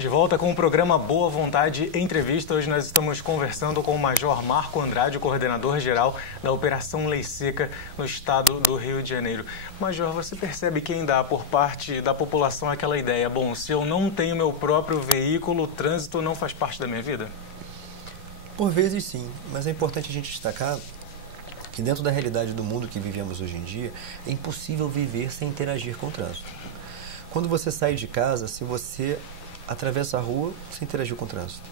De volta com o programa Boa Vontade Entrevista. Hoje nós estamos conversando com o Major Marco Andrade, coordenador-geral da Operação Lei Seca no estado do Rio de Janeiro. Major, você percebe que ainda há por parte da população aquela ideia, bom, se eu não tenho meu próprio veículo, o trânsito não faz parte da minha vida? Por vezes sim, mas é importante a gente destacar que dentro da realidade do mundo que vivemos hoje em dia, é impossível viver sem interagir com o trânsito. Quando você sai de casa, se você atravessa a rua, você interagiu com o trânsito.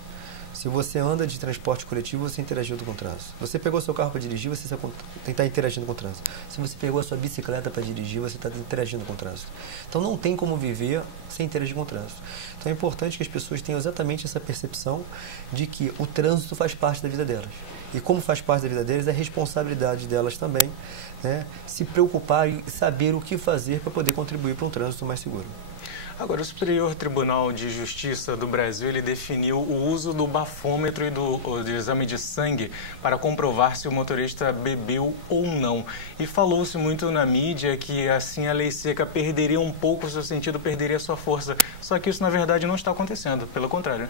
Se você anda de transporte coletivo, você interagiu com o trânsito. Você pegou seu carro para dirigir, você está interagindo com o trânsito. Se você pegou a sua bicicleta para dirigir, você está interagindo com o trânsito. Então não tem como viver sem interagir com o trânsito. Então é importante que as pessoas tenham exatamente essa percepção de que o trânsito faz parte da vida delas. E como faz parte da vida deles, é responsabilidade delas também, né, se preocupar e saber o que fazer para poder contribuir para um trânsito mais seguro. Agora, o Superior Tribunal de Justiça do Brasil, ele definiu o uso do bafômetro e do exame de sangue para comprovar se o motorista bebeu ou não. E falou-se muito na mídia que, assim, a lei seca perderia um pouco o seu sentido, perderia sua força. Só que isso, na verdade, não está acontecendo, pelo contrário.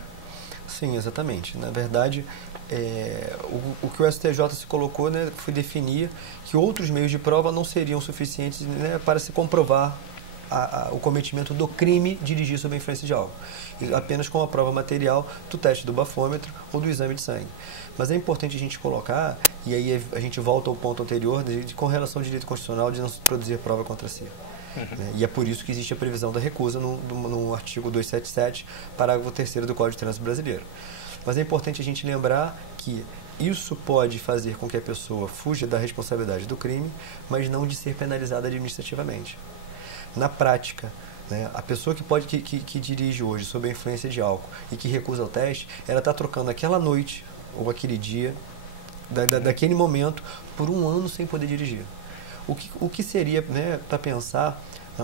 Sim, exatamente. Na verdade, o que o STJ se colocou, né, foi definir que outros meios de prova não seriam suficientes, né, para se comprovar o cometimento do crime de dirigir sob a influência de álcool, apenas com a prova material do teste do bafômetro ou do exame de sangue. Mas é importante a gente colocar, e aí a gente volta ao ponto anterior, com relação ao direito constitucional de não se produzir prova contra si. Né? E é por isso que existe a previsão da recusa no artigo 277, parágrafo 3º do Código de Trânsito Brasileiro. Mas é importante a gente lembrar que isso pode fazer com que a pessoa fuja da responsabilidade do crime, mas não de ser penalizada administrativamente. Na prática, né, a pessoa que dirige hoje sob a influência de álcool e que recusa o teste, ela está trocando aquela noite ou aquele dia, daquele momento, por um ano sem poder dirigir. O que seria, né, para pensar,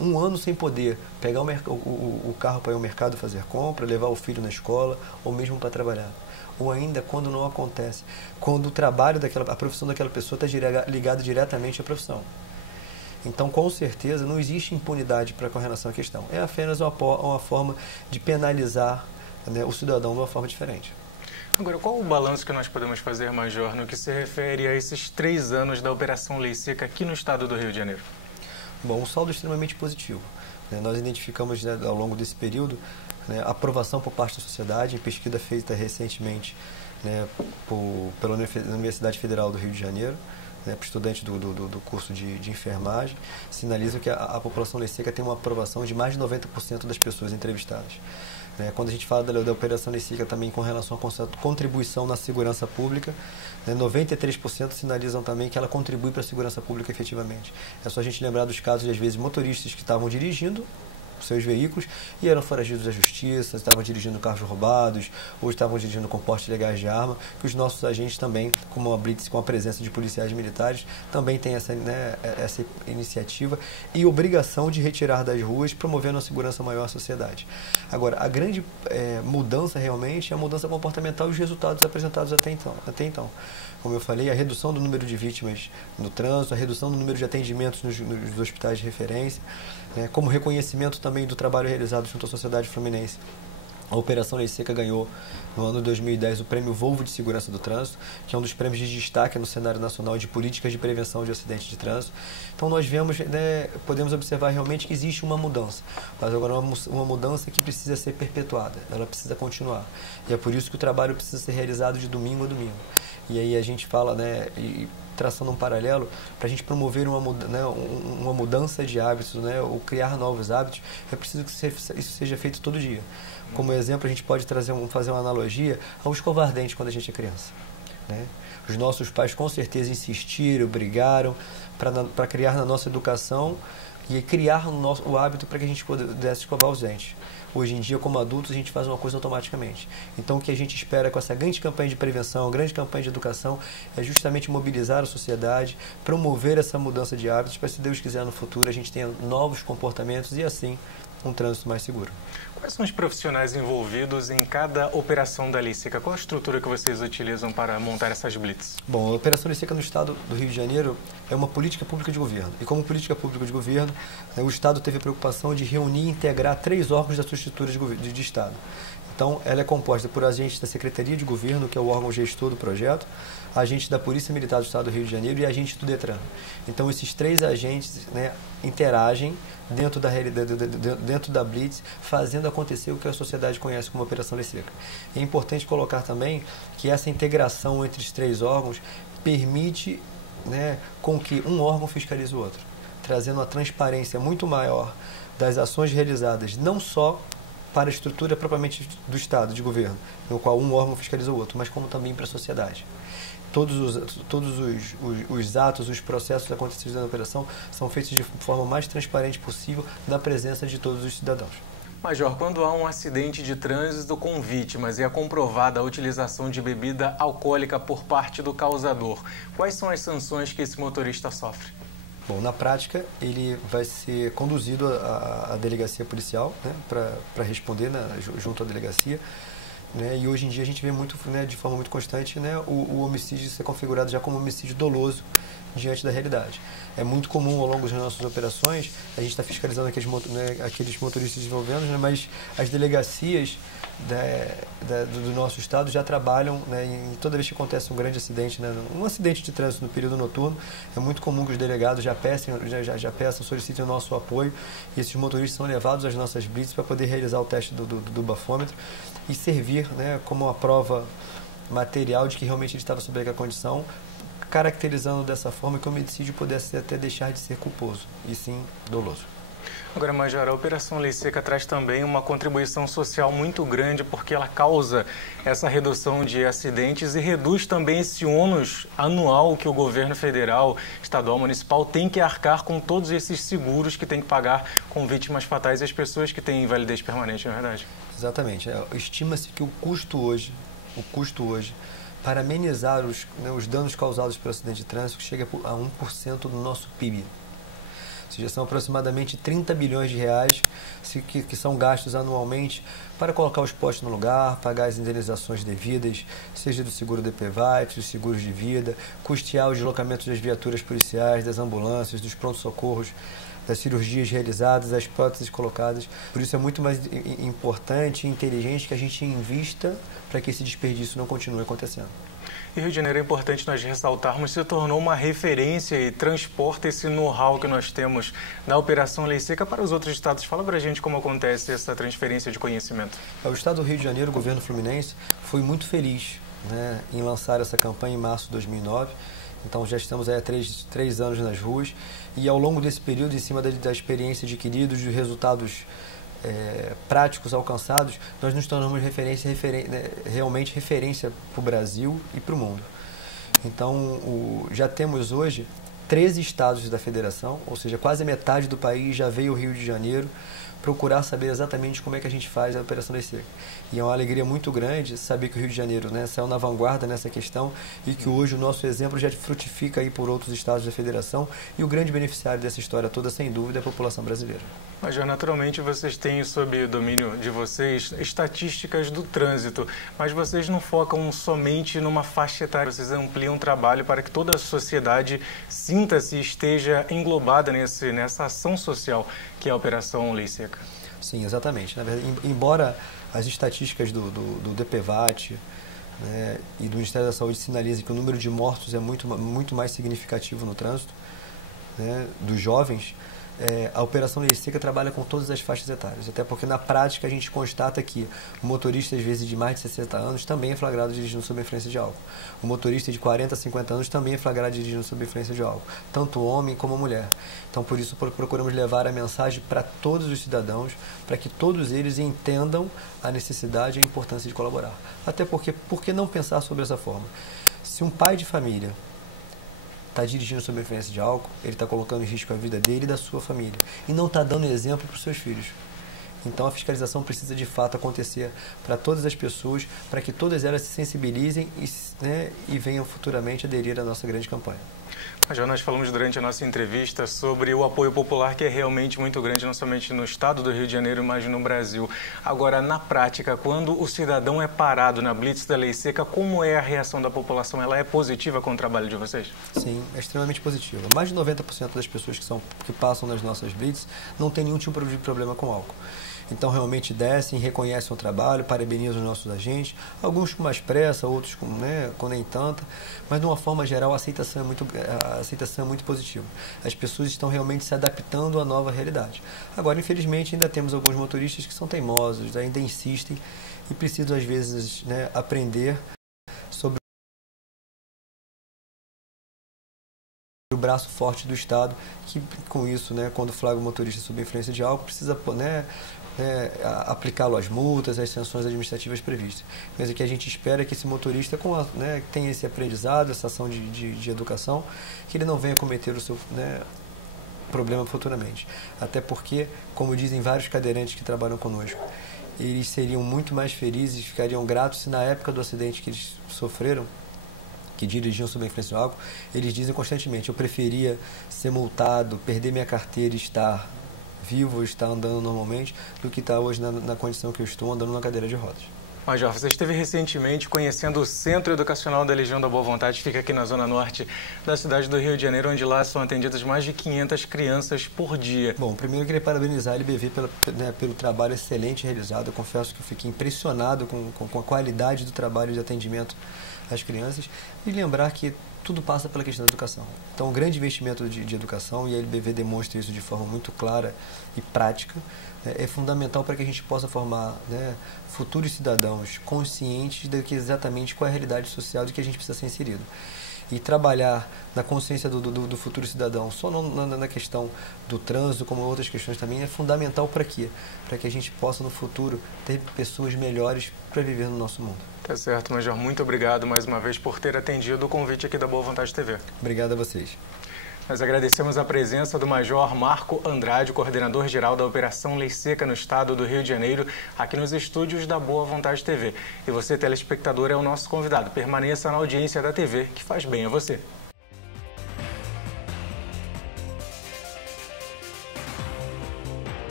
um ano sem poder pegar o carro para ir ao mercado fazer compra, levar o filho na escola ou mesmo para trabalhar. Ou ainda quando não acontece, quando o trabalho a profissão daquela pessoa está ligado diretamente à profissão. Então, com certeza, não existe impunidade com relação à questão. É apenas uma forma de penalizar, né, o cidadão de uma forma diferente. Agora, qual o balanço que nós podemos fazer, Major, no que se refere a esses 3 anos da Operação Lei Seca aqui no estado do Rio de Janeiro? Bom, um saldo extremamente positivo. Nós identificamos, né, ao longo desse período, né, aprovação por parte da sociedade, em pesquisa feita recentemente, né, pela Universidade Federal do Rio de Janeiro, para estudantes do curso de enfermagem, sinalizam que a população Lei Seca tem uma aprovação de mais de 90% das pessoas entrevistadas. Quando a gente fala da Operação Lei Seca também com relação à contribuição na segurança pública, 93% sinalizam também que ela contribui para a segurança pública efetivamente. É só a gente lembrar dos casos de, às vezes, motoristas que estavam dirigindo seus veículos e eram foragidos da justiça, estavam dirigindo carros roubados ou estavam dirigindo com porte ilegais de arma, que os nossos agentes também, como a blitz, com a presença de policiais militares, também têm essa iniciativa e obrigação de retirar das ruas, promovendo uma segurança maior à sociedade. Agora, a grande mudança realmente é a mudança comportamental e os resultados apresentados até então. Como eu falei, a redução do número de vítimas no trânsito, a redução do número de atendimentos nos hospitais de referência, né, como reconhecimento também do trabalho realizado junto à sociedade fluminense. A Operação Lei Seca ganhou, no ano de 2010, o Prêmio Volvo de Segurança do Trânsito, que é um dos prêmios de destaque no cenário nacional de políticas de prevenção de acidentes de trânsito. Então nós vemos, né, podemos observar realmente que existe uma mudança, mas agora uma mudança que precisa ser perpetuada, ela precisa continuar. E é por isso que o trabalho precisa ser realizado de domingo a domingo. E aí a gente fala, né, traçando um paralelo, para a gente promover uma mudança de hábitos, né, ou criar novos hábitos, é preciso que isso seja feito todo dia. Como exemplo, a gente pode fazer uma analogia ao escovar dente quando a gente é criança. Né? Os nossos pais com certeza insistiram, brigaram para criar na nossa educação e criar o hábito para que a gente pudesse escovar os dentes. Hoje em dia, como adultos, a gente faz uma coisa automaticamente. Então, o que a gente espera com essa grande campanha de prevenção, grande campanha de educação, é justamente mobilizar a sociedade, promover essa mudança de hábitos, para, se Deus quiser, no futuro, a gente tenha novos comportamentos e, assim, um trânsito mais seguro. Quais são os profissionais envolvidos em cada operação da Lei Seca? Qual a estrutura que vocês utilizam para montar essas blitz? Bom, a Operação Lei Seca no Estado do Rio de Janeiro é uma política pública de governo. E como política pública de governo, o Estado teve a preocupação de reunir e integrar 3 órgãos da sua outras estruturas de Estado. Então, ela é composta por agentes da Secretaria de Governo, que é o órgão gestor do projeto, agentes da Polícia Militar do Estado do Rio de Janeiro e agentes do DETRAN. Então, esses três agentes, né, interagem dentro da Blitz, fazendo acontecer o que a sociedade conhece como Operação Lei Seca. É importante colocar também que essa integração entre os três órgãos permite, né, com que um órgão fiscalize o outro, trazendo uma transparência muito maior das ações realizadas, não só para a estrutura propriamente do Estado, de governo, no qual um órgão fiscaliza o outro, mas como também para a sociedade. Todos os atos, os processos acontecidos na operação são feitos de forma mais transparente possível, na presença de todos os cidadãos. Major, quando há um acidente de trânsito com vítimas e é comprovada a utilização de bebida alcoólica por parte do causador, quais são as sanções que esse motorista sofre? Bom, na prática, ele vai ser conduzido à delegacia policial, né, para responder, né, junto à delegacia. Né, e hoje em dia a gente vê muito, né, de forma muito constante, né, o homicídio ser configurado já como homicídio doloso diante da realidade. É muito comum ao longo das nossas operações a gente está fiscalizando aqueles motoristas envolvendo, né, mas as delegacias do nosso estado já trabalham, né, e toda vez que acontece um grande acidente, né, um acidente de trânsito no período noturno, é muito comum que os delegados já peçam, solicitem o nosso apoio, e esses motoristas são levados às nossas blitz para poder realizar o teste do bafômetro e servir, né, como uma prova material de que realmente ele estava sob aquela condição, caracterizando dessa forma que o homicídio pudesse até deixar de ser culposo, e sim doloso. Agora, Major, a Operação Lei Seca traz também uma contribuição social muito grande, porque ela causa essa redução de acidentes e reduz também esse ônus anual que o governo federal, estadual, municipal tem que arcar com todos esses seguros que tem que pagar com vítimas fatais e as pessoas que têm invalidez permanente, não é verdade? Exatamente. Estima-se que o custo hoje, para amenizar os danos causados pelo acidente de trânsito, chega a 1% do nosso PIB. Ou seja, são aproximadamente 30 bilhões de reais que são gastos anualmente para colocar os postos no lugar, pagar as indenizações devidas, seja do seguro DPVAT, dos seguros de vida, custear os deslocamentos das viaturas policiais, das ambulâncias, dos prontos-socorros, das cirurgias realizadas, das próteses colocadas. Por isso é muito mais importante e inteligente que a gente invista para que esse desperdício não continue acontecendo. E Rio de Janeiro, é importante nós ressaltarmos, se tornou uma referência e transporta esse know-how que nós temos na Operação Lei Seca para os outros estados. Fala para a gente como acontece essa transferência de conhecimento. O estado do Rio de Janeiro, o governo fluminense, foi muito feliz, né, em lançar essa campanha em março de 2009. Então já estamos aí há três anos nas ruas e ao longo desse período, em cima da experiência adquirida, dos resultados práticos alcançados, nós nos tornamos realmente referência para o Brasil e para o mundo. Então, já temos hoje 13 estados da federação, ou seja, quase metade do país já veio ao Rio de Janeiro procurar saber exatamente como é que a gente faz a Operação Lei Seca. E é uma alegria muito grande saber que o Rio de Janeiro, né, saiu na vanguarda nessa questão e que hoje o nosso exemplo já frutifica aí por outros estados da federação e o grande beneficiário dessa história toda, sem dúvida, é a população brasileira. Mas já naturalmente vocês têm sob o domínio de vocês estatísticas do trânsito, mas vocês não focam somente numa faixa etária, vocês ampliam o trabalho para que toda a sociedade sinta-se e esteja englobada nessa ação social que é a Operação Lei Seca. Sim, exatamente. Na verdade, embora as estatísticas do DPVAT, né, e do Ministério da Saúde sinalizem que o número de mortos é muito mais significativo no trânsito, né, dos jovens, a Operação Lei Seca trabalha com todas as faixas etárias, até porque na prática a gente constata que o motorista, às vezes de mais de 60 anos, também é flagrado dirigindo sob influência de álcool. O motorista de 40, 50 anos também é flagrado dirigindo sob influência de álcool, tanto homem como mulher. Então, por isso, procuramos levar a mensagem para todos os cidadãos, para que todos eles entendam a necessidade e a importância de colaborar. Até porque, por que não pensar sobre essa forma? Se um pai de família está dirigindo sob influência de álcool, ele está colocando em risco a vida dele e da sua família. E não está dando exemplo para os seus filhos. Então a fiscalização precisa de fato acontecer para todas as pessoas, para que todas elas se sensibilizem e venham futuramente aderir à nossa grande campanha. Já nós falamos durante a nossa entrevista sobre o apoio popular que é realmente muito grande, não somente no estado do Rio de Janeiro, mas no Brasil. Agora, na prática, quando o cidadão é parado na Blitz da Lei Seca, como é a reação da população? Ela é positiva com o trabalho de vocês? Sim, é extremamente positiva. Mais de 90% das pessoas que passam nas nossas Blitz não tem nenhum tipo de problema com álcool. Então realmente descem, reconhecem o trabalho, parabenizam os nossos agentes, alguns com mais pressa, outros com nem tanta, mas de uma forma geral a aceitação é muito positiva. As pessoas estão realmente se adaptando à nova realidade. Agora, infelizmente, ainda temos alguns motoristas que são teimosos, ainda insistem e precisam às vezes aprender sobre o braço forte do Estado, que com isso, quando flagra o motorista sob influência de álcool, precisa aplicá-lo às multas, às sanções administrativas previstas. Mas o que a gente espera é que esse motorista tenha esse aprendizado, essa ação de educação, que ele não venha cometer o seu problema futuramente. Até porque, como dizem vários cadeirantes que trabalham conosco, eles seriam muito mais felizes, ficariam gratos se na época do acidente que eles sofreram, que dirigiam sob a influência do álcool, eles dizem constantemente: eu preferia ser multado, perder minha carteira e estar vivo, estar andando normalmente, do que estar hoje na condição que eu estou, andando na cadeira de rodas. Major, você esteve recentemente conhecendo o Centro Educacional da Legião da Boa Vontade, fica aqui na zona norte da cidade do Rio de Janeiro, onde lá são atendidas mais de 500 crianças por dia. Bom, primeiro eu queria parabenizar a LBV pelo trabalho excelente realizado. Eu confesso que eu fiquei impressionado com a qualidade do trabalho de atendimento às crianças e lembrar que tudo passa pela questão da educação. Então, um grande investimento de educação, e a LBV demonstra isso de forma muito clara e prática, é fundamental para que a gente possa formar futuros cidadãos conscientes de que exatamente qual é a realidade social de que a gente precisa ser inserido. E trabalhar na consciência do futuro cidadão, só na questão do trânsito, como outras questões também, é fundamental para quê? Para que a gente possa, no futuro, ter pessoas melhores para viver no nosso mundo. Tá certo, Major. Muito obrigado mais uma vez por ter atendido o convite aqui da Boa Vontade TV. Obrigado a vocês. Nós agradecemos a presença do Major Marco Andrade, coordenador-geral da Operação Lei Seca no estado do Rio de Janeiro, aqui nos estúdios da Boa Vontade TV. E você, telespectador, é o nosso convidado. Permaneça na audiência da TV, que faz bem a você.